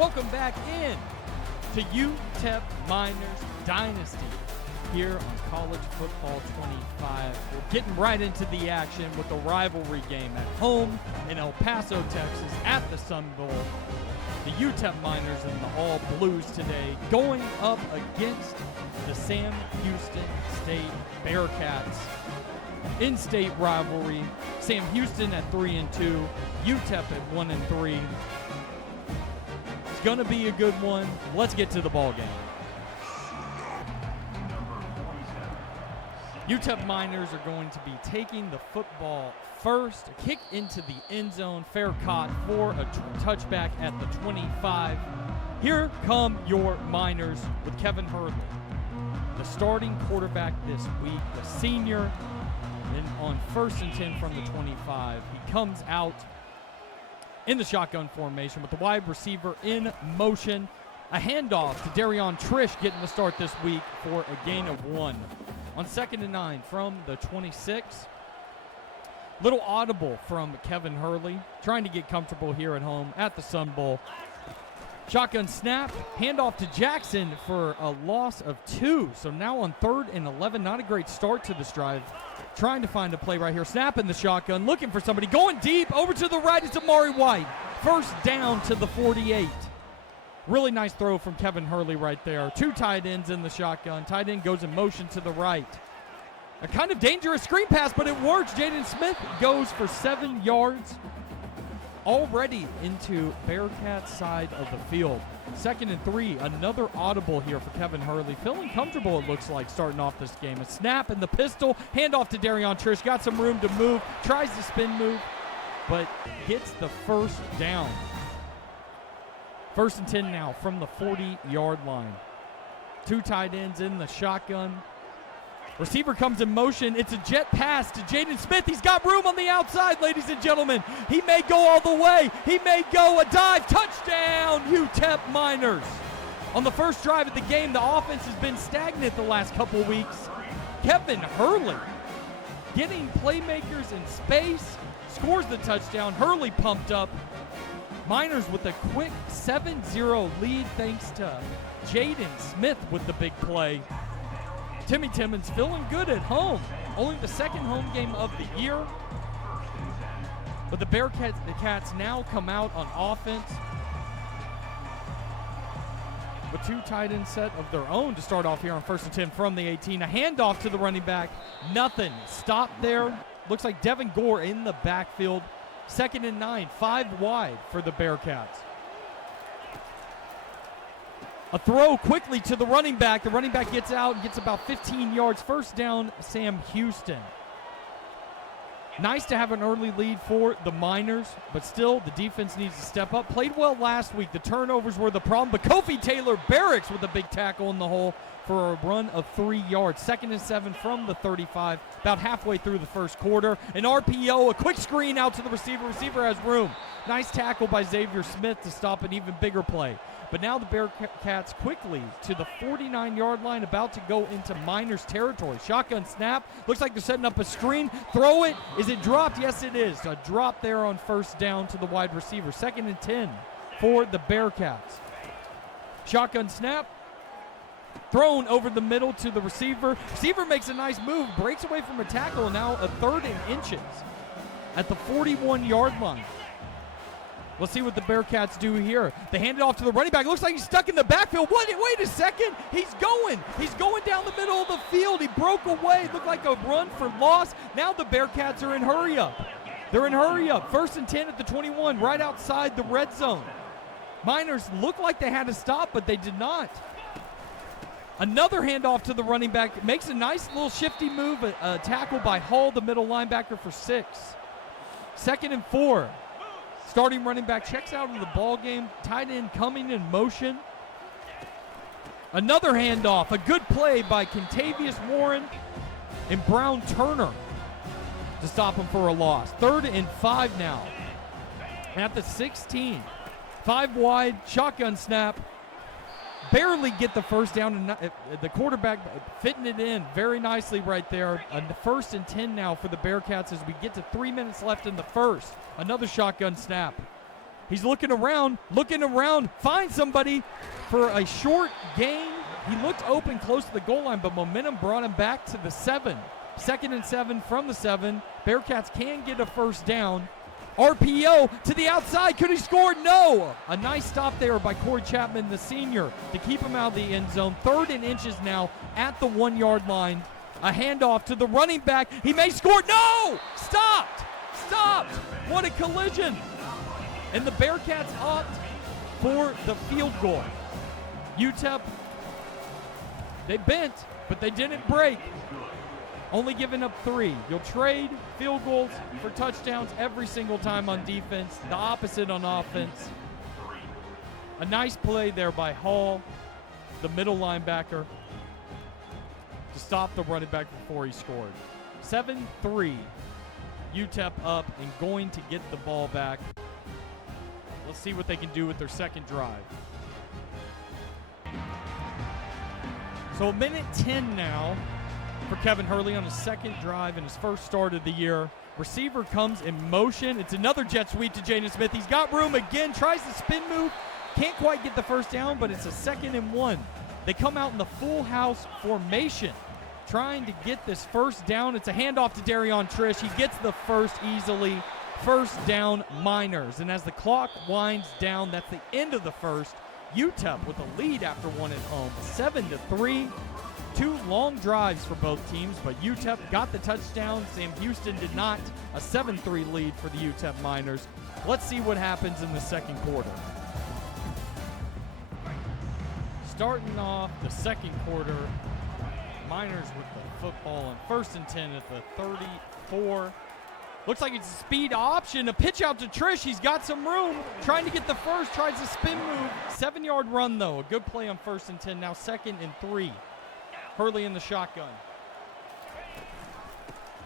Welcome back in to UTEP Miners Dynasty here on College Football 25. We're getting right into the action with the rivalry game at home in El Paso, Texas at the Sun Bowl. The UTEP Miners and the All Blues today going up against the Sam Houston State Bearcats. In-state rivalry. Sam Houston at 3-2, UTEP at 1-3. It's going to be a good one. Let's get to the ball game. UTEP Miners are going to be taking the football first. A kick into the end zone, fair caught for a touchback at the 25. Here come your Miners with Kevin Hurley, the starting quarterback this week, the senior. And on 1st and 10 from the 25, he comes out in the shotgun formation with the wide receiver in motion. A handoff to Darion Trish getting the start this week for a gain of 1. On 2nd and 9 from the 26. Little audible from Kevin Hurley, trying to get comfortable here at home at the Sun Bowl. Shotgun snap, handoff to Jackson for a loss of 2. So now on 3rd and 11, not a great start to this drive. Trying to find a play right here, snapping the shotgun, looking for somebody, going deep, over to the right, it's Amari White. First down to the 48. Really nice throw from Kevin Hurley right there. 2 tight ends in the shotgun. Tight end goes in motion to the right. A kind of dangerous screen pass, but it works. Jaden Smith goes for 7 yards. Already into Bearcats side of the field. 2nd and 3, another audible here for Kevin Hurley. Feeling comfortable, it looks like, starting off this game. A snap in the pistol, handoff to Darion Trish. Got some room to move, tries the spin move, but gets the first down. 1st and 10 now from the 40-yard line. 2 tight ends in the shotgun. Receiver comes in motion. It's a jet pass to Jaden Smith. He's got room on the outside, ladies and gentlemen. He may go all the way. He may go a dive. Touchdown, UTEP Miners. On the first drive of the game, the offense has been stagnant the last couple weeks. Kevin Hurley getting playmakers in space, scores the touchdown. Hurley pumped up. Miners with a quick 7-0 lead thanks to Jaden Smith with the big play. Timmy Timmons feeling good at home. Only the 2nd home game of the year. But the Bearcats now come out on offense with 2 tight end set of their own to start off here on 1st and 10 from the 18. A handoff to the running back. Nothing. Stop there. Looks like Devin Gore in the backfield. 2nd and 9. 5 wide for the Bearcats. A throw quickly to the running back. The running back gets out and gets about 15 yards. First down, Sam Houston. Nice to have an early lead for the Miners, but still the defense needs to step up. Played well last week. The turnovers were the problem, but Kofi Taylor Barracks with a big tackle in the hole for a run of 3 yards. 2nd and 7 from the 35, about halfway through the first quarter. An RPO, a quick screen out to the receiver. Receiver has room. Nice tackle by Xavier Smith to stop an even bigger play. But now the Bearcats quickly to the 49-yard line, about to go into Miners territory. Shotgun snap. Looks like they're setting up a screen. Throw it. Is it dropped? Yes, it is. A drop there on 1st down to the wide receiver. 2nd and 10 for the Bearcats. Shotgun snap. Thrown over the middle to the receiver. Receiver makes a nice move, breaks away from a tackle, and now a 3rd and inches at the 41-yard line. Let's see what the Bearcats do here. They hand it off to the running back. Looks like he's stuck in the backfield. Wait a second. He's going down the middle of the field. He broke away. Looked like a run for loss. Now the Bearcats are in hurry up. They're in hurry up. 1st and 10 at the 21, right outside the red zone. Miners looked like they had to stop, but they did not. Another handoff to the running back. Makes a nice little shifty move. A tackle by Hall, the middle linebacker, for 6. 2nd and 4. Starting running back checks out of the ball game. Tight end coming in motion. Another handoff. A good play by Kentavious Warren and Brown Turner to stop him for a loss. 3rd and 5 now. At the 16. 5 wide. Shotgun snap. Barely get the first down. And the quarterback fitting it in very nicely right there. 1st and 10 now for the Bearcats as we get to 3 minutes left in the first. Another shotgun snap. He's looking around, finds somebody for a short gain. He looked open close to the goal line, but momentum brought him back to the 7. 2nd and 7 from the 7. Bearcats can get a first down. RPO to the outside. Could he score? No. A nice stop there by Corey Chapman, the senior, to keep him out of the end zone. 3rd and inches now at the 1-yard line. A handoff to the running back. He may score. No! Stopped. What a collision. And the Bearcats opt for the field goal. UTEP, they bent, but they didn't break. Only giving up 3. You'll trade field goals for touchdowns every single time on defense. The opposite on offense. A nice play there by Hall, the middle linebacker, to stop the running back before he scored. 7-3. UTEP up and going to get the ball back. Let's see what they can do with their second drive. So a minute 10 now for Kevin Hurley on his second drive and his first start of the year. Receiver comes in motion. It's another jet sweep to Jaden Smith. He's got room again, tries the spin move. Can't quite get the first down, but it's a 2nd and 1. They come out in the full house formation, trying to get this first down. It's a handoff to Darion Trish. He gets the first easily. First down, Miners. And as the clock winds down, that's the end of the first. UTEP with a lead after one at home, 7-3. 2 long drives for both teams, but UTEP got the touchdown. Sam Houston did not. A 7-3 lead for the UTEP Miners. Let's see what happens in the second quarter. Starting off the second quarter, Miners with the football on 1st and 10 at the 34. Looks like it's a speed option. A pitch out to Trish. He's got some room. Trying to get the first. Tries a spin move. 7-yard run, though. A good play on 1st and 10. Now 2nd and 3. Hurley in the shotgun.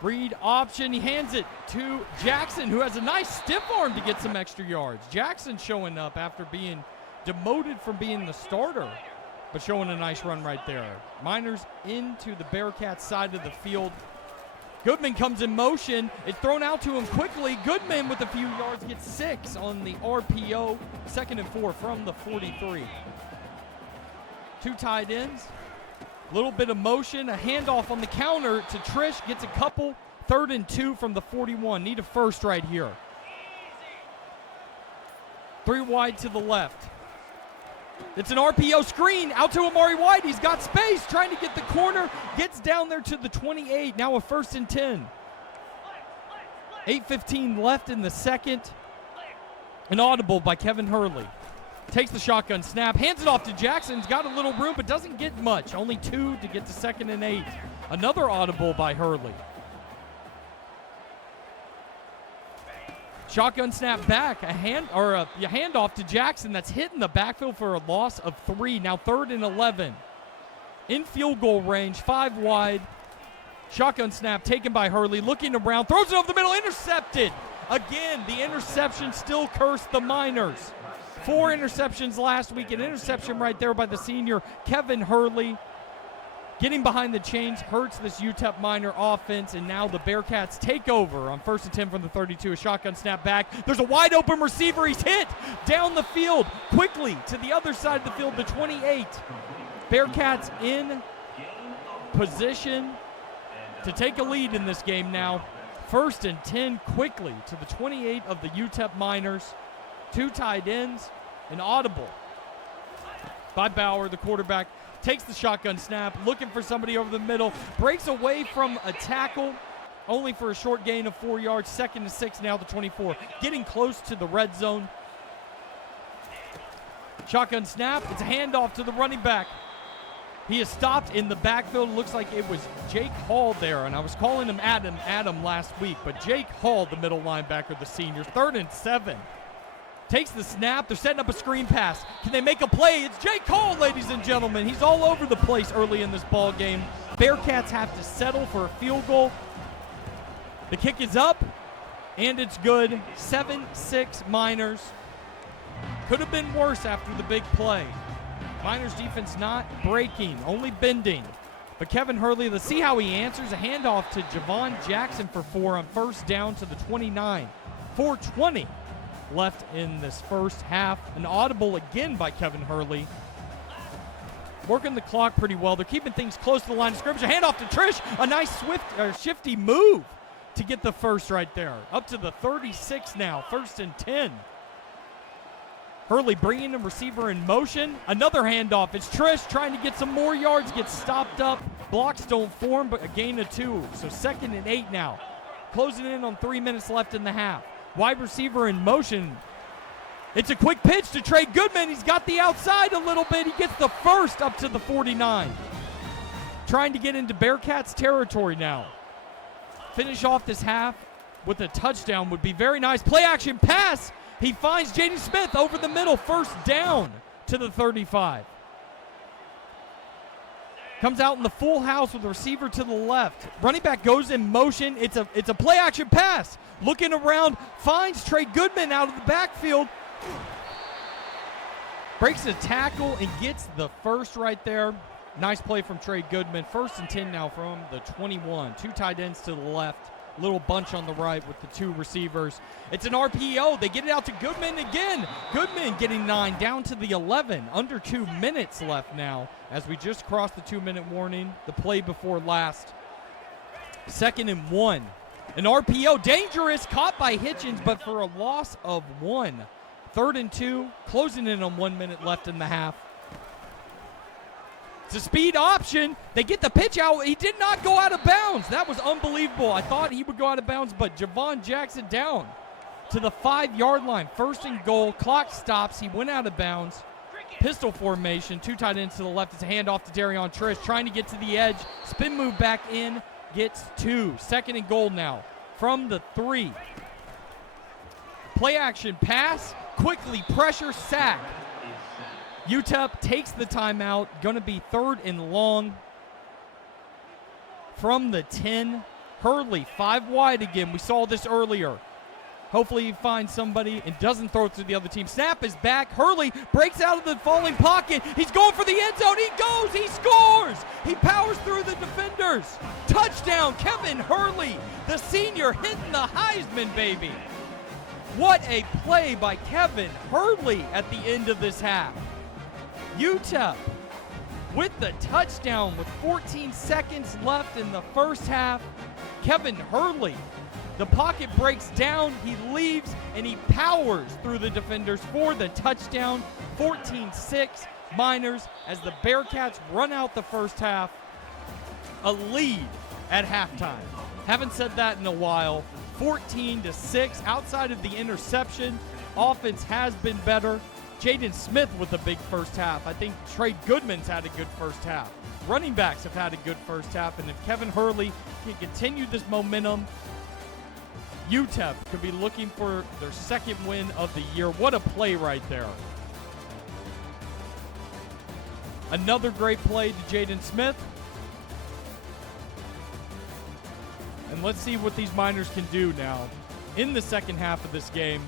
Read option. He hands it to Jackson, who has a nice stiff arm to get some extra yards. Jackson showing up after being demoted from being the starter, but showing a nice run right there. Miners into the Bearcats side of the field. Goodman comes in motion. It's thrown out to him quickly. Goodman with a few yards gets 6 on the RPO. 2nd and 4 from the 43. 2 tight ends. Little bit of motion. A handoff on the counter to Trish. Gets a couple. 3rd and 2 from the 41. Need a first right here. 3 wide to the left. It's an RPO screen out to Amari White. He's got space, trying to get the corner. Gets down there to the 28. Now a 1st and 10. 8:15 left in the second. An audible by Kevin Hurley. Takes the shotgun snap, hands it off to Jackson. He's got a little room, but doesn't get much. Only 2 to get to 2nd and 8. Another audible by Hurley. Shotgun snap back, a handoff to Jackson that's hit in the backfield for a loss of 3. Now 3rd and 11. In field goal range, 5 wide. Shotgun snap taken by Hurley, looking around, throws it over the middle, intercepted. Again, the interception still cursed the Miners. 4 interceptions last week, an interception right there by the senior Kevin Hurley. Getting behind the chains hurts this UTEP Miner offense, and now the Bearcats take over on 1st and 10 from the 32. A shotgun snap back. There's a wide open receiver. He's hit down the field quickly to the other side of the field, the 28. Bearcats in position to take a lead in this game now. 1st and 10 quickly to the 28 of the UTEP Miners. 2 tight ends, an audible by Bauer, the quarterback. Takes the shotgun snap, looking for somebody over the middle. Breaks away from a tackle, only for a short gain of 4 yards. 2nd and 6 now, the 24. Getting close to the red zone. Shotgun snap. It's a handoff to the running back. He is stopped in the backfield. Looks like it was Jake Hall there, and I was calling him Adam last week, but Jake Hall, the middle linebacker, the senior. 3rd and 7. Takes the snap. They're setting up a screen pass. Can they make a play? It's Jake Hall, ladies and gentlemen. He's all over the place early in this ball game. Bearcats have to settle for a field goal. The kick is up, and it's good. 7-6 Miners. Could have been worse after the big play. Miners defense not breaking, only bending. But Kevin Hurley, let's see how he answers. A handoff to Javon Jackson for 4 on 1st down to the 29. 4:20 left in this first half. An audible again by Kevin Hurley. Working the clock pretty well. They're keeping things close to the line of scrimmage. A handoff to Trish. A nice shifty move to get the first right there. Up to the 36 now. 1st and 10. Hurley bringing the receiver in motion. Another handoff. It's Trish trying to get some more yards. Gets stopped up. Blocks don't form, but a gain of 2. So 2nd and 8 now. Closing in on 3 minutes left in the half. Wide receiver in motion. It's a quick pitch to Trey Goodman. He's got the outside a little bit. He gets the first up to the 49. Trying to get into Bearcats territory now. Finish off this half with a touchdown would be very nice. Play action pass. He finds Jaden Smith over the middle. 1st down to the 35. Comes out in the full house with the receiver to the left. Running back goes in motion. It's a play action pass. Looking around, finds Trey Goodman out of the backfield. Breaks a tackle and gets the first right there. Nice play from Trey Goodman. 1st and 10 now from the 21. 2 tight ends to the left. Little bunch on the right with the 2 receivers. It's an RPO. They get it out to Goodman again. Goodman getting 9 down to the 11. Under 2 minutes left now as we just crossed the 2-minute warning. The play before last. 2nd and 1. An RPO. Dangerous. Caught by Hitchens, but for a loss of 1. 3rd and 2. Closing in on 1 minute left in the half. It's a speed option. They get the pitch out. He did not go out of bounds. That was unbelievable. I thought he would go out of bounds, but Javon Jackson down to the 5-yard line. 1st and goal. Clock stops. He went out of bounds. Pistol formation. 2 tight ends to the left. It's a handoff to Darion Trish. Trying to get to the edge. Spin move back in. Gets 2. 2nd and goal now from the 3. Play action pass. Quickly pressure sack. UTEP takes the timeout. Going to be 3rd and long from the 10. Hurley 5 wide again. We saw this earlier. Hopefully he finds somebody and doesn't throw it to the other team. Snap is back. Hurley breaks out of the falling pocket. He's going for the end zone. He goes. He scores. He powers through the defenders. Touchdown, Kevin Hurley, the senior hitting the Heisman, baby. What a play by Kevin Hurley at the end of this half. UTEP with the touchdown with 14 seconds left in the first half. Kevin Hurley, the pocket breaks down, he leaves, and he powers through the defenders for the touchdown. 14-6 Miners as the Bearcats run out the first half. A lead at halftime. Haven't said that in a while. 14-6 outside of the interception. Offense has been better. Jaden Smith with a big first half. I think Trey Goodman's had a good first half. Running backs have had a good first half. And if Kevin Hurley can continue this momentum, UTEP could be looking for their 2nd win of the year. What a play right there. Another great play to Jaden Smith. And let's see what these Miners can do now in the second half of this game.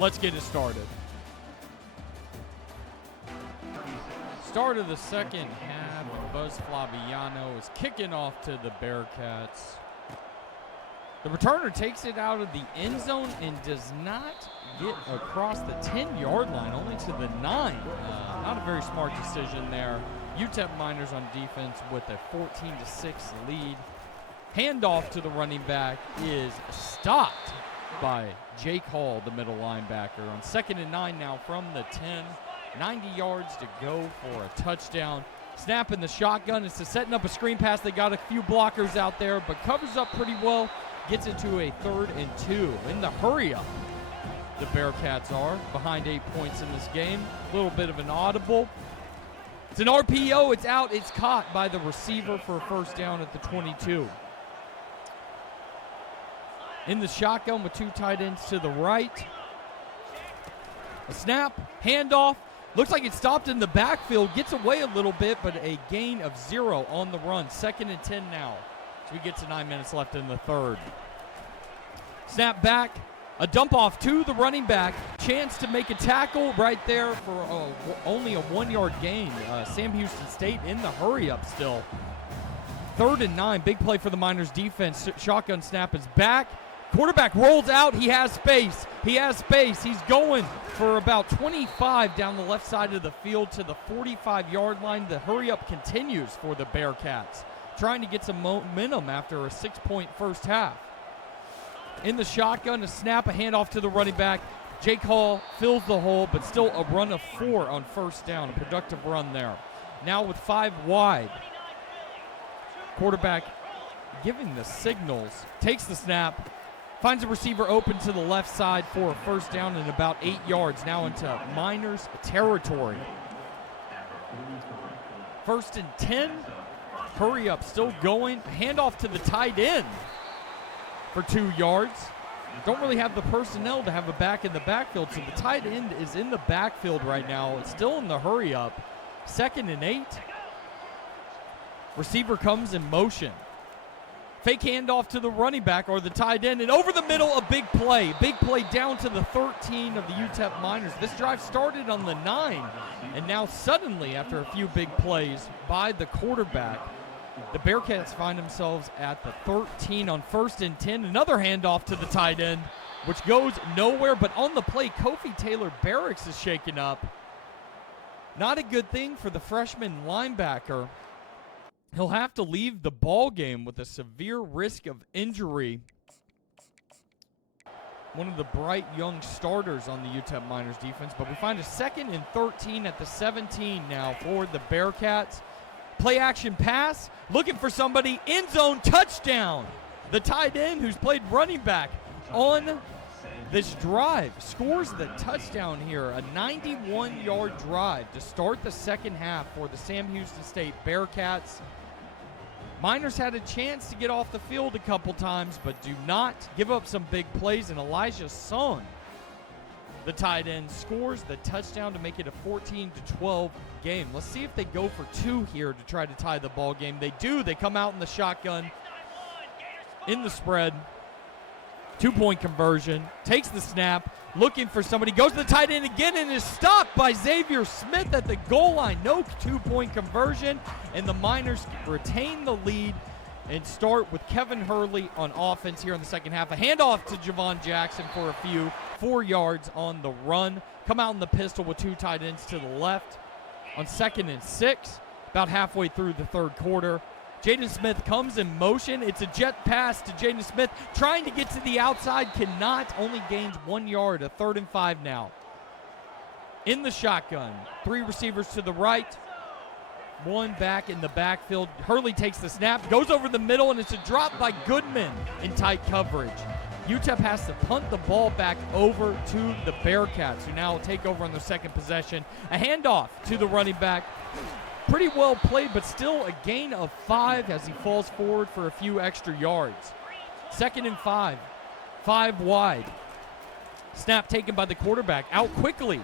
Let's get it started. Start of the second half, and Buzz Flaviano is kicking off to the Bearcats. The returner takes it out of the end zone and does not get across the 10-yard line, only to the 9. Not a very smart decision there. UTEP Miners on defense with a 14-6 lead. Handoff to the running back is stopped by Jake Hall, the middle linebacker. On 2nd and 9 now from the 10. 90 yards to go for a touchdown. Snap in the shotgun. It's setting up a screen pass. They got a few blockers out there, but covers up pretty well. Gets it to a 3rd and 2. In the hurry up, the Bearcats are behind 8 points in this game. A little bit of an audible. It's an RPO. It's out. It's caught by the receiver for a first down at the 22. In the shotgun with 2 tight ends to the right. A snap, handoff. Looks like it stopped in the backfield. Gets away a little bit, but a gain of 0 on the run. 2nd and 10 now. So we get to 9 minutes left in the third. Snap back. A dump off to the running back. Chance to make a tackle right there for only a 1-yard gain. Sam Houston State in the hurry up still. 3rd and 9. Big play for the Miners defense. Shotgun snap is back. Quarterback rolls out. He has space. He's going for about 25 down the left side of the field to the 45-yard line. The hurry-up continues for the Bearcats, trying to get some momentum after a 6-point first half. In the shotgun, a snap, a handoff to the running back. Jake Hall fills the hole, but still a run of 4 on first down. A productive run there. Now with 5 wide. Quarterback giving the signals. Takes the snap. Finds a receiver open to the left side for a first down and about 8 yards. Now into Miners territory. 1st and 10. Hurry up, still going. Handoff to the tight end for 2 yards. Don't really have the personnel to have a back in the backfield, so the tight end is in the backfield right now. It's still in the hurry up. 2nd and 8. Receiver comes in motion. Fake handoff to the running back or the tight end, and over the middle, a big play. Big play down to the 13 of the UTEP Miners. This drive started on the 9, and now suddenly, after a few big plays by the quarterback, the Bearcats find themselves at the 13 on 1st and 10. Another handoff to the tight end, which goes nowhere, but on the play, Kofi Taylor Barracks is shaken up. Not a good thing for the freshman linebacker. He'll have to leave the ball game with a severe risk of injury. One of the bright young starters on the UTEP Miners defense, but we find a 2nd and 13 at the 17 now for the Bearcats. Play action pass, looking for somebody, end zone touchdown. The tight end who's played running back on this drive scores the touchdown here. A 91-yard drive to start the second half for the Sam Houston State Bearcats. Miners had a chance to get off the field a couple times, but do not give up some big plays, and Elijah Sung, the tight end, scores the touchdown to make it a 14-12 game. Let's see if they go for 2 here to try to tie the ball game. They do. They come out in the shotgun, in the spread. 2-point conversion. Takes the snap. Looking for somebody. Goes to the tight end again and is stopped by Xavier Smith at the goal line. No 2-point conversion. And the Miners retain the lead and start with Kevin Hurley on offense here in the second half. A handoff to Javon Jackson for a few. 4 yards on the run. Come out in the pistol with 2 tight ends to the left. On 2nd and 6, about halfway through the third quarter, Jaden Smith comes in motion. It's a jet pass to Jaden Smith. Trying to get to the outside, cannot. Only gains 1 yard. A 3rd and 5 now. In the shotgun, 3 receivers to the right, 1 back in the backfield. Hurley takes the snap, goes over the middle, and it's a drop by Goodman in tight coverage. UTEP has to punt the ball back over to the Bearcats, who now take over on their second possession. A handoff to the running back. Pretty well played, but still a gain of 5 as he falls forward for a few extra yards. 2nd and 5. 5 wide. Snap taken by the quarterback. Out quickly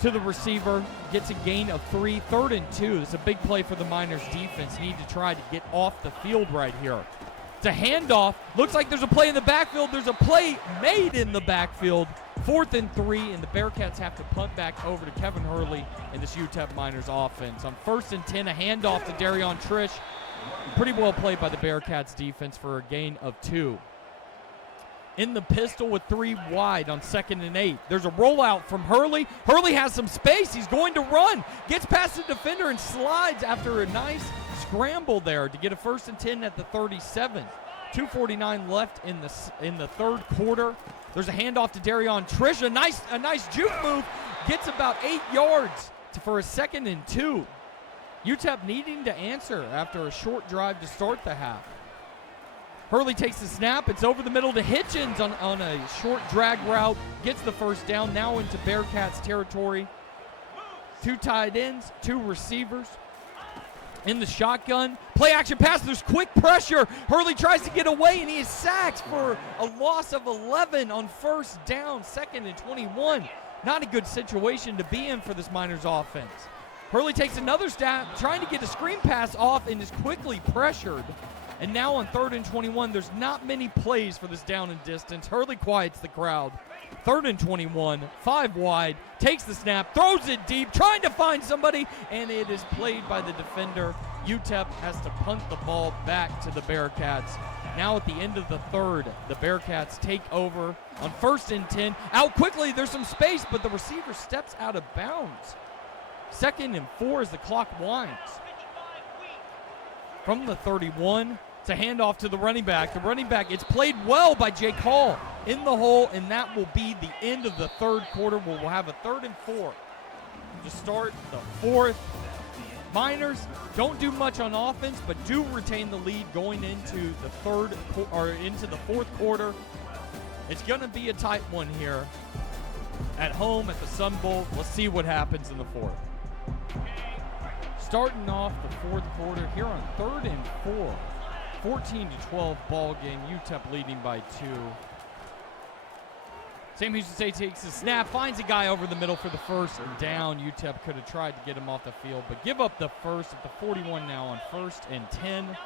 to the receiver. Gets a gain of 3. 3rd and 2. This is a big play for the Miners defense. Need to try to get off the field right here. It's a handoff. Looks like there's a play in the backfield. There's a play made in the backfield. 4th and 3, and the Bearcats have to punt back over to Kevin Hurley in this UTEP Miners offense. On 1st and 10, a handoff to Darion Trish. Pretty well played by the Bearcats defense for a gain of 2. In the pistol with 3 wide on 2nd and 8. There's a rollout from Hurley. Hurley has some space. He's going to run. Gets past the defender and slides after a nice scramble there to get a 1st and 10 at the 37. 2:49 left in the third quarter. There's a handoff to Darion Trish. A nice juke move. Gets about 8 yards for a 2nd and 2. UTEP needing to answer after a short drive to start the half. Hurley takes the snap. It's over the middle to Hitchens on a short drag route. Gets the first down. Now into Bearcats territory. 2 tight ends, 2 receivers. In the shotgun, play action pass, there's quick pressure. Hurley tries to get away and he is sacked for a loss of 11 on 1st down, 2nd and 21. Not a good situation to be in for this Miners offense. Hurley takes another snap, trying to get a screen pass off and is quickly pressured. And now on 3rd and 21, there's not many plays for this down and distance. Hurley quiets the crowd. 3rd and 21, 5 wide, takes the snap, throws it deep, trying to find somebody, and it is played by the defender. UTEP has to punt the ball back to the Bearcats. Now at the end of the third, the Bearcats take over on 1st and 10. Out quickly, there's some space, but the receiver steps out of bounds. 2nd and 4 as the clock winds. From the 31, it's a handoff to the running back. The running back, it's played well by Jake Hall in the hole, and that will be the end of the third quarter. We'll have a 3rd and 4 to start the fourth. Miners don't do much on offense, but do retain the lead going into the fourth quarter. It's going to be a tight one here at home at the Sun Bowl. Let's see what happens in the fourth. Starting off the fourth quarter here on 3rd and 4, 14-12 ball game. UTEP leading by 2. Sam Houston State takes the snap, finds a guy over the middle for the first down. UTEP could have tried to get him off the field, but give up the first at the 41 now on 1st and 10.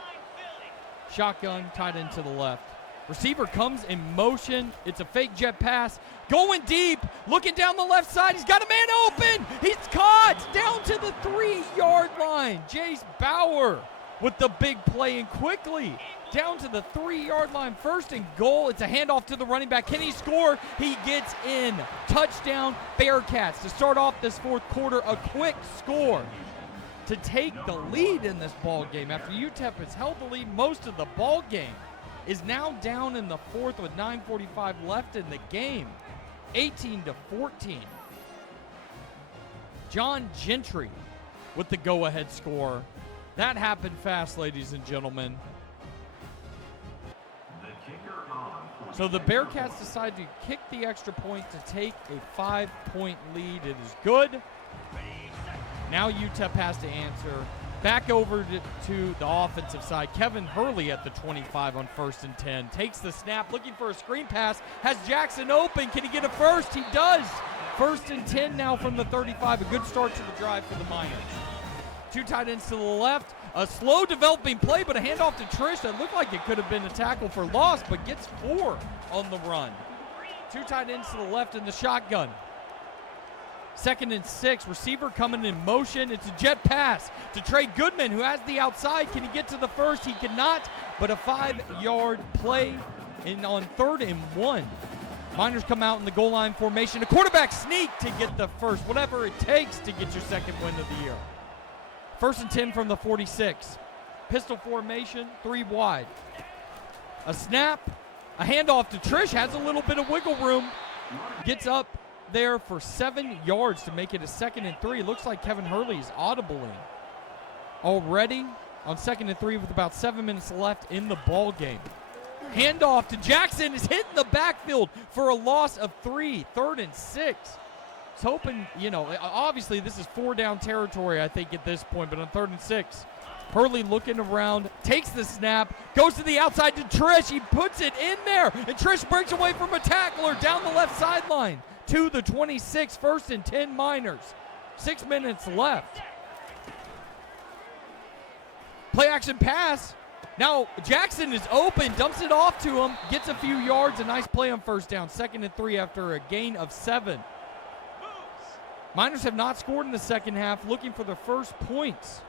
Shotgun tied into the left. Receiver comes in motion. It's a fake jet pass. Going deep, looking down the left side. He's got a man open. He's caught down to the 3-yard line. Jace Bauer with the big play, and quickly down to the 3-yard line. 1st and goal. It's a handoff to the running back. Can he score? He gets in. Touchdown Bearcats to start off this fourth quarter. A quick score to take the lead in this ball game after UTEP has held the lead most of the ball game. Is now down in the fourth with 9:45 left in the game. 18-14. John Gentry with the go-ahead score. That happened fast, ladies and gentlemen. So the Bearcats decide to kick the extra point to take a 5-point lead. It is good. Now UTEP has to answer. Back over to the offensive side. Kevin Hurley at the 25 on 1st and 10. Takes the snap, looking for a screen pass. Has Jackson open. Can he get a first? He does. 1st and 10 now from the 35. A good start to the drive for the Miners. 2 tight ends to the left. A slow developing play, but a handoff to Trish that looked like it could have been a tackle for loss, but gets 4 on the run. 2 tight ends to the left in the shotgun. 2nd and 6, receiver coming in motion. It's a jet pass to Trey Goodman, who has the outside. Can he get to the first? He cannot, but a 5-yard play on 3rd and 1. Miners come out in the goal line formation. A quarterback sneak to get the first, whatever it takes to get your 2nd win of the year. 1st and 10 from the 46. Pistol formation, 3 wide. A snap, a handoff to Trish, has a little bit of wiggle room. Gets up there for 7 yards to make it a 2nd and 3. Looks like Kevin Hurley is audible in already on 2nd and 3 with about 7 minutes left in the ball game. Handoff to Jackson is hit in the backfield for a loss of 3. 3rd and 6. It's hoping, obviously this is 4-down territory, I think, at this point, but on 3rd and 6. Hurley looking around, takes the snap, goes to the outside to Trish. He puts it in there, and Trish breaks away from a tackler down the left sideline to the 26. 1st and 10 Miners. 6 minutes left. Play action pass. Now Jackson is open, dumps it off to him, gets a few yards. A nice play on 1st down. 2nd and 3 after a gain of 7. Miners have not scored in the second half, looking for their first points.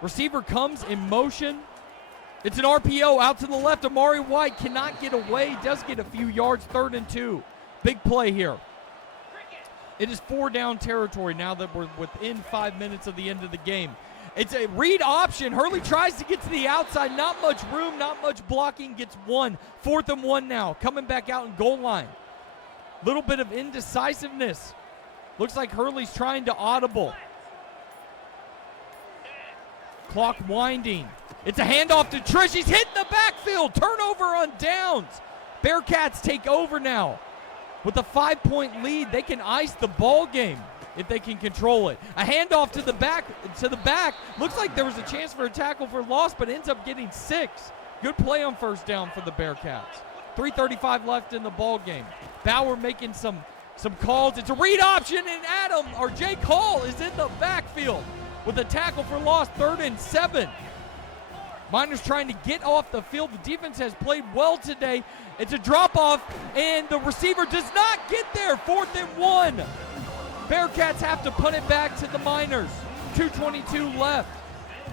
Receiver comes in motion. It's an RPO out to the left. Amari White cannot get away, does get a few yards. 3rd and 2. Big play here. It is 4-down territory now that we're within 5 minutes of the end of the game. It's a read option. Hurley tries to get to the outside. Not much room, not much blocking. Gets 1. 4th and 1 now. Coming back out in goal line. Little bit of indecisiveness. Looks like Hurley's trying to audible. Clock winding. It's a handoff to Trish. He's hit in the backfield. Turnover on downs. Bearcats take over now. With a 5-point lead, they can ice the ball game if they can control it. A handoff to the back. Looks like there was a chance for a tackle for loss, but ends up getting 6. Good play on 1st down for the Bearcats. 3:35 left in the ball game. Bauer making some calls. It's a read option, and Jake Hall is in the backfield with a tackle for loss. 3rd and 7. Miners trying to get off the field. The defense has played well today. It's a drop-off, and the receiver does not get there. 4th and 1. Bearcats have to punt it back to the Miners. 2:22 left.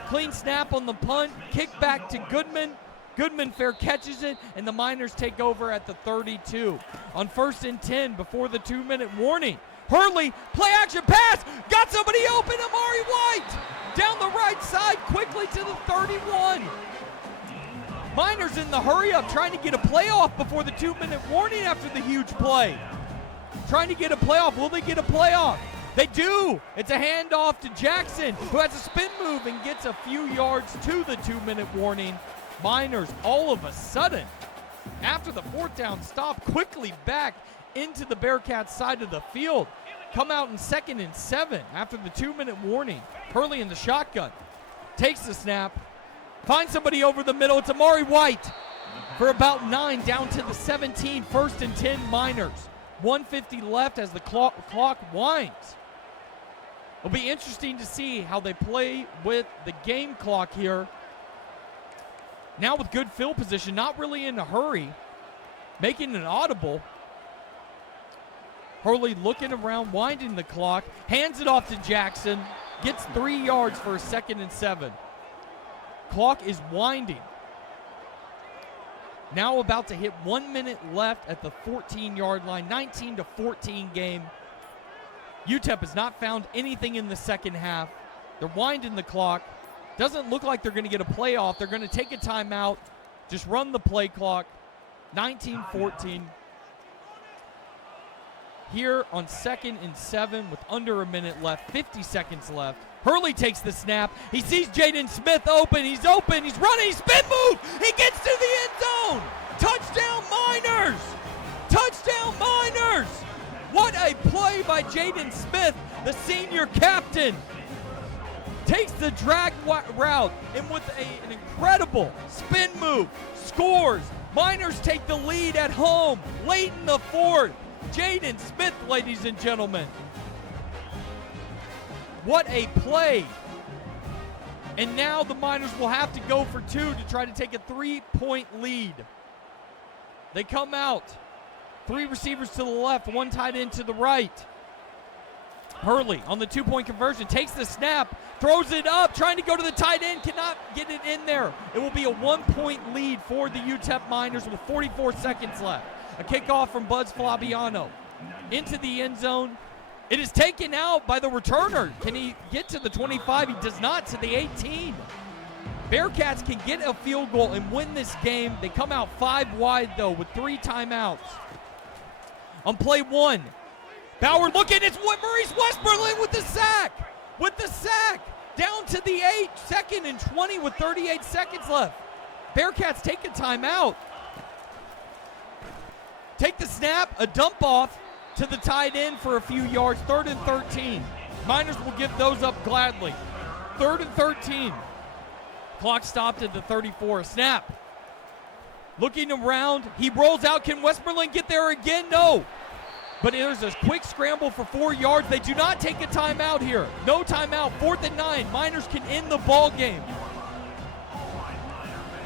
Clean snap on the punt. Kick back to Goodman. Goodman fair catches it, and the Miners take over at the 32. On 1st and 10 before the 2-minute warning. Hurley, play action pass, got somebody open, Amari White! Down the right side, quickly to the 31. Miners in the hurry up, trying to get a playoff before the 2-minute warning after the huge play. Trying to get a playoff. Will they get a playoff? They do. It's a handoff to Jackson, who has a spin move and gets a few yards to the 2-minute warning. Miners, all of a sudden, after the 4th down stop, quickly back into the Bearcats side of the field. Come out in 2nd and 7 after the 2-minute warning. Hurley in the shotgun. Takes the snap. Finds somebody over the middle. It's Amari White for about 9 down to the 17. 1st and 10 Miners. 1:50 left as the clock winds. It'll be interesting to see how they play with the game clock here. Now with good field position, not really in a hurry. Making an audible. Hurley looking around, winding the clock, hands it off to Jackson, gets 3 yards for a 2nd and 7. Clock is winding. Now about to hit 1 minute left at the 14-yard line, 19-14 game. UTEP has not found anything in the second half. They're winding the clock. Doesn't look like they're going to get a playoff. They're going to take a timeout, just run the play clock. 19-14. Here on 2nd and 7 with under a minute left, 50 seconds left. Hurley takes the snap. He sees Jaden Smith open. He's open. He's running. Spin move. He gets to the end zone. Touchdown Miners. Touchdown Miners. What a play by Jaden Smith, the senior captain. Takes the drag route and with an incredible spin move, scores. Miners take the lead at home late in the 4th. Jaden Smith, ladies and gentlemen. What a play. And now the Miners will have to go for 2 to try to take a 3-point lead. They come out. 3 receivers to the left, 1 tight end to the right. Hurley on the 2-point conversion takes the snap, throws it up, trying to go to the tight end, cannot get it in there. It will be a 1-point lead for the UTEP Miners with 44 seconds left. A kickoff from Buzz Flabiano into the end zone. It is taken out by the returner. Can he get to the 25? He does not, to the 18. Bearcats can get a field goal and win this game. They come out 5 wide, though, with 3 timeouts. On play 1, Bauer looking. It's Maurice Westmoreland with the sack. With the sack. Down to the 8. 2nd and 20 with 38 seconds left. Bearcats take a timeout. Take the snap, a dump off to the tight end for a few yards. 3rd and 13. Miners will give those up gladly. 3rd and 13. Clock stopped at the 34. Snap. Looking around. He rolls out. Can Westmoreland get there again? No. But there's a quick scramble for 4 yards. They do not take a timeout here. No timeout. 4th and 9. Miners can end the ball game.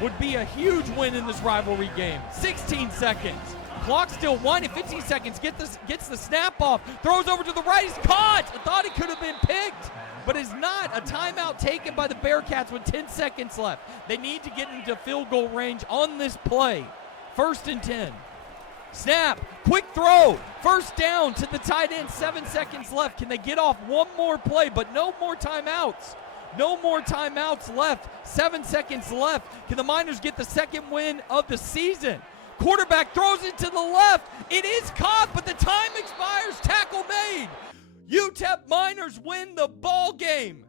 Would be a huge win in this rivalry game. 16 seconds. Clock still winding. 15 seconds. Gets the snap off. Throws over to the right. He's caught. I thought he could have been picked, but is not. A timeout taken by the Bearcats with 10 seconds left. They need to get into field goal range on this play. 1st and 10. Snap. Quick throw. 1st down to the tight end. 7 seconds left. Can they get off one more play? But no more timeouts. No more timeouts left. 7 seconds left. Can the Miners get the 2nd win of the season? Quarterback throws it to the left. It is caught, but the time expires. Tackle made. UTEP Miners win the ball game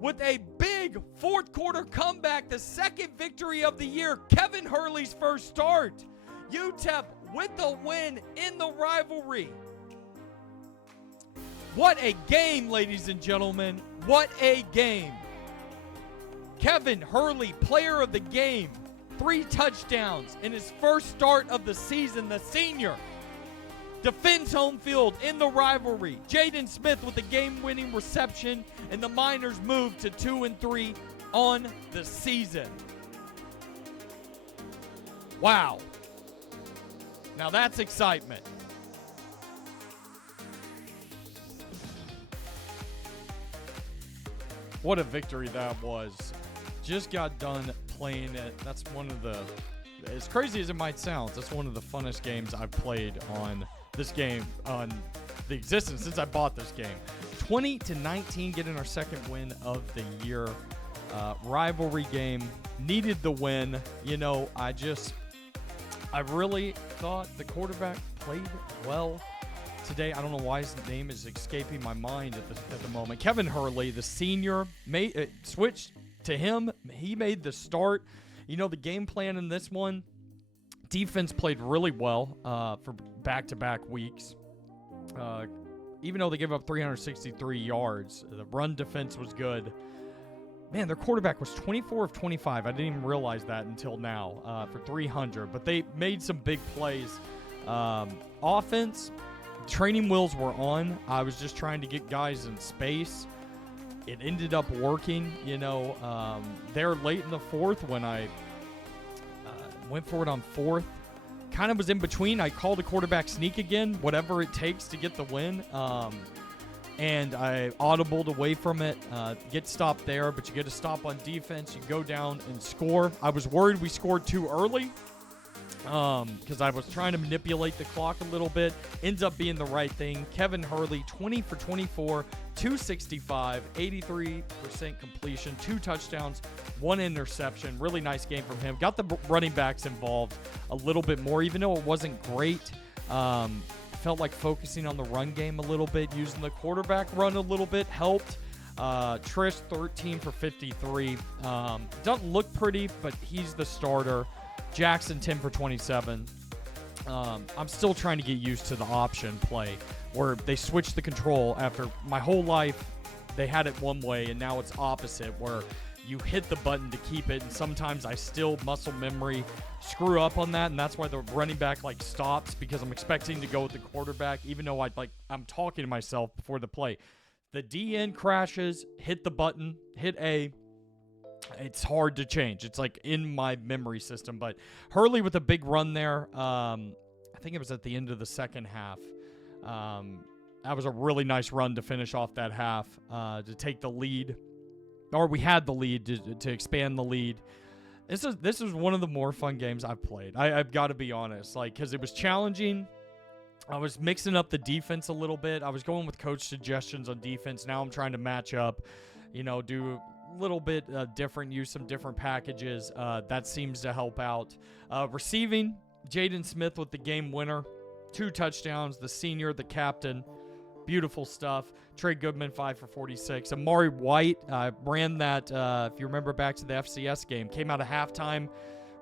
with a big 4th quarter comeback. The 2nd victory of the year. Kevin Hurley's first start. UTEP with the win in the rivalry. What a game, ladies and gentlemen. What a game. Kevin Hurley, player of the game. 3 touchdowns in his first start of the season. The senior defends home field in the rivalry. Jaden Smith with the game-winning reception, and the Miners move to 2-3 on the season. Wow. Now that's excitement. What a victory that was. Just got done playing it. That's one of the, as crazy as it might sound, that's one of the funnest games I've played on this game, on the existence since I bought this game. 20-19, getting our second win of the year. Rivalry game, needed the win. You know, I really thought the quarterback played well today. I don't know why his name is escaping my mind at the moment. Kevin Hurley, the senior, switched to him. He made the start. You know, the game plan in this one, defense played really well for back-to-back weeks. Even though they gave up 363 yards, the run defense was good. Man, their quarterback was 24 of 25. I didn't even realize that until now for 300. But they made some big plays. Offense, training wheels were on. I was just trying to get guys in space. It ended up working, you know. There late in the fourth when I went for it on fourth. Kind of was in between. I called a quarterback sneak again, whatever it takes to get the win. And I audibled away from it. Get stopped there, but you get a stop on defense. You go down and score. I was worried we scored too early because I was trying to manipulate the clock a little bit. Ends up being the right thing. Kevin Hurley, 20 for 24, 265, 83% completion, 2 touchdowns, 1 interception. Really nice game from him. Got the running backs involved a little bit more, even though it wasn't great. Felt like focusing on the run game a little bit, using the quarterback run a little bit helped. Trish, 13 for 53. Doesn't look pretty, but he's the starter. Jackson, 10 for 27. I'm still trying to get used to the option play where they switched the control after my whole life. They had it one way, and now it's opposite where you hit the button to keep it, and sometimes I still muscle memory screw up on that, and that's why the running back like stops because I'm expecting to go with the quarterback, even though I'm talking to myself before the play. The DN crashes, hit the button, hit A. It's hard to change. It's like in my memory system. But Hurley with a big run there. I think it was at the end of the second half. That was a really nice run to finish off that half to take the lead. Or we had the lead to expand the lead. This is one of the more fun games I've played. I've got to be honest, because it was challenging. I was mixing up the defense a little bit. I was going with coach suggestions on defense. Now I'm trying to match up, do a little bit different, use some different packages. That seems to help out. Receiving, Jaden Smith with the game winner, 2 touchdowns. The senior, the captain. Beautiful stuff. Trey Goodman, 5 for 46. Amari White ran that, if you remember back to the FCS game, came out of halftime,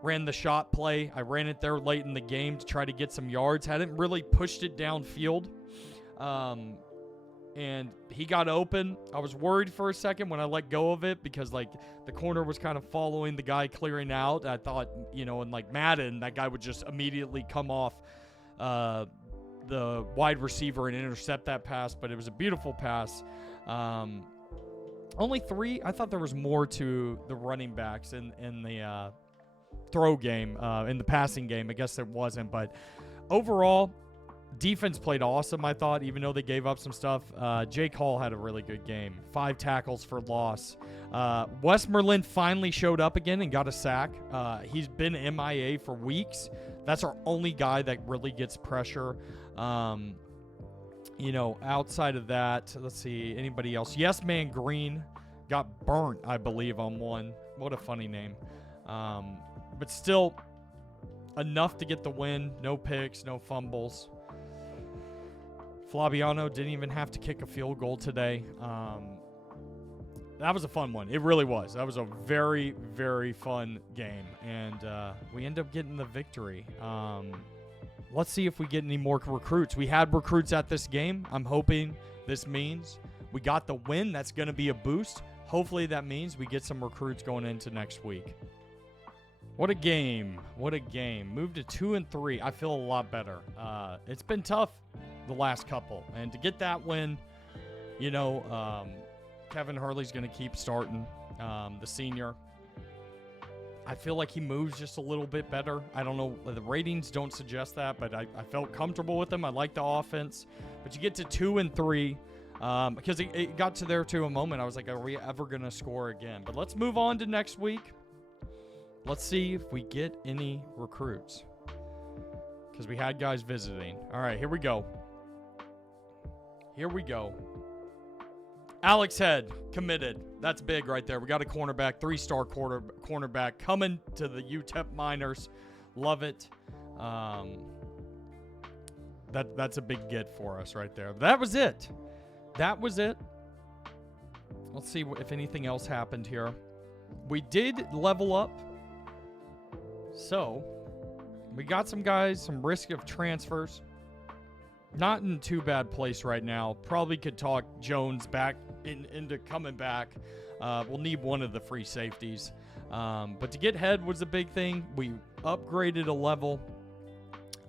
ran the shot play. I ran it there late in the game to try to get some yards. Hadn't really pushed it downfield. And he got open. I was worried for a second when I let go of it because, the corner was kind of following the guy clearing out. I thought, in Madden, that guy would just immediately come off the wide receiver and intercept that pass, but it was a beautiful pass. Only 3. I thought there was more to the running backs in the throw game, in the passing game. I guess there wasn't, but overall, defense played awesome, I thought, even though they gave up some stuff. Jake Hall had a really good game. 5 tackles for loss. Westmoreland finally showed up again and got a sack. He's been MIA for weeks. That's our only guy that really gets pressure. Outside of that, let's see, anybody else? Yes Man Green got burnt, I believe, on one. What a funny name. But still, enough to get the win. No picks, no fumbles. Flaviano didn't even have to kick a field goal today. That was a fun one. It really was. That was a very, very fun game. And we end up getting the victory. Let's see if we get any more recruits. We had recruits at this game. I'm hoping this means we got the win. That's going to be a boost. Hopefully that means we get some recruits going into next week. What a game. What a game. Moved to 2-3. I feel a lot better. It's been tough the last couple. And to get that win, Kevin Hurley's going to keep starting, the senior. I feel like he moves just a little bit better. I don't know. The ratings don't suggest that, but I felt comfortable with him. I like the offense. But you get to 2-3 because it got to there to a moment. I was like, are we ever going to score again? But let's move on to next week. let's see if we get any recruits, because we had guys visiting. All right, here we go. Here we go. Alex Head committed. That's big right there. We got a cornerback, 3-star cornerback coming to the UTEP Miners. Love it. That's a big get for us right there. That was it. That was it. Let's see if anything else happened here. We did level up. So, we got some guys, some risk of transfers. Not in too bad place right now. Probably could talk Jones back into coming back. We'll need one of the free safeties. But to get Head was a big thing. We upgraded a level.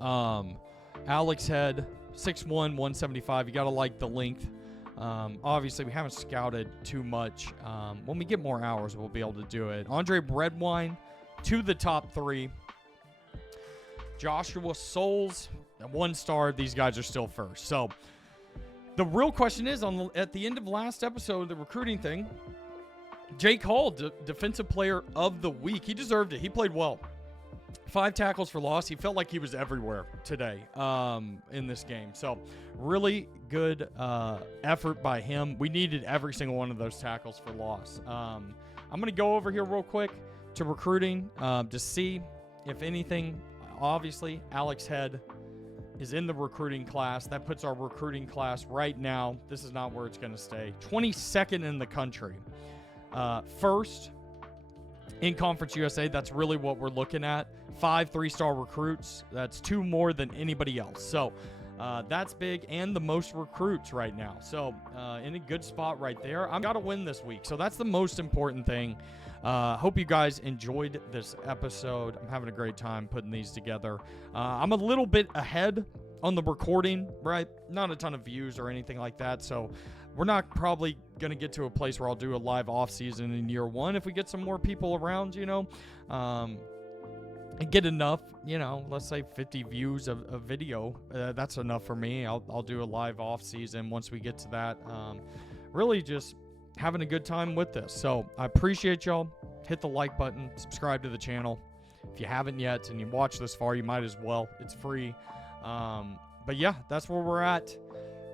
Alex Head, 6'1", 175. You got to like the length. Obviously, we haven't scouted too much. When we get more hours, we'll be able to do it. Andre Breadwine to the top 3. Joshua Souls, 1-star. These guys are still first. So the real question is, at the end of last episode, the recruiting thing, Jake Hall, Defensive Player of the Week. He deserved it. He played well. 5 tackles for loss. He felt like he was everywhere today in this game. So really good effort by him. We needed every single one of those tackles for loss. I'm going to go over here real quick to recruiting to see if anything. Obviously, Alex Head is in the recruiting class. That puts our recruiting class right now. This is not where it's going to stay. 22nd in the country. First in Conference USA. That's really what we're looking at. 5 3-star recruits. That's 2 more than anybody else. So that's big, and the most recruits right now. So in a good spot right there. I've got to win this week. So that's the most important thing. Hope you guys enjoyed this episode. I'm having a great time putting these together. I'm a little bit ahead on the recording, right? Not a ton of views or anything like that. So we're not probably going to get to a place where I'll do a live off season in year 1. If we get some more people around, and get enough, let's say 50 views of video, that's enough for me. I'll do a live off season once we get to that. Really just having a good time with this. So I appreciate y'all. Hit the like button, subscribe to the channel. If you haven't yet and you watch this far, you might as well. It's free. But yeah, that's where we're at.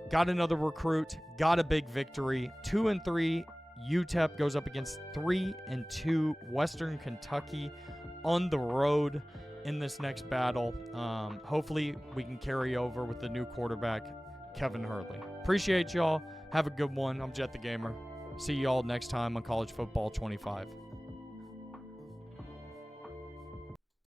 Got another recruit, got a big victory. 2-3 UTEP goes up against 3-2 Western Kentucky on the road in this next battle. Hopefully we can carry over with the new quarterback, Kevin Hurley. Appreciate y'all. Have a good one. I'm Jet the Gamer. See y'all next time on College Football 25.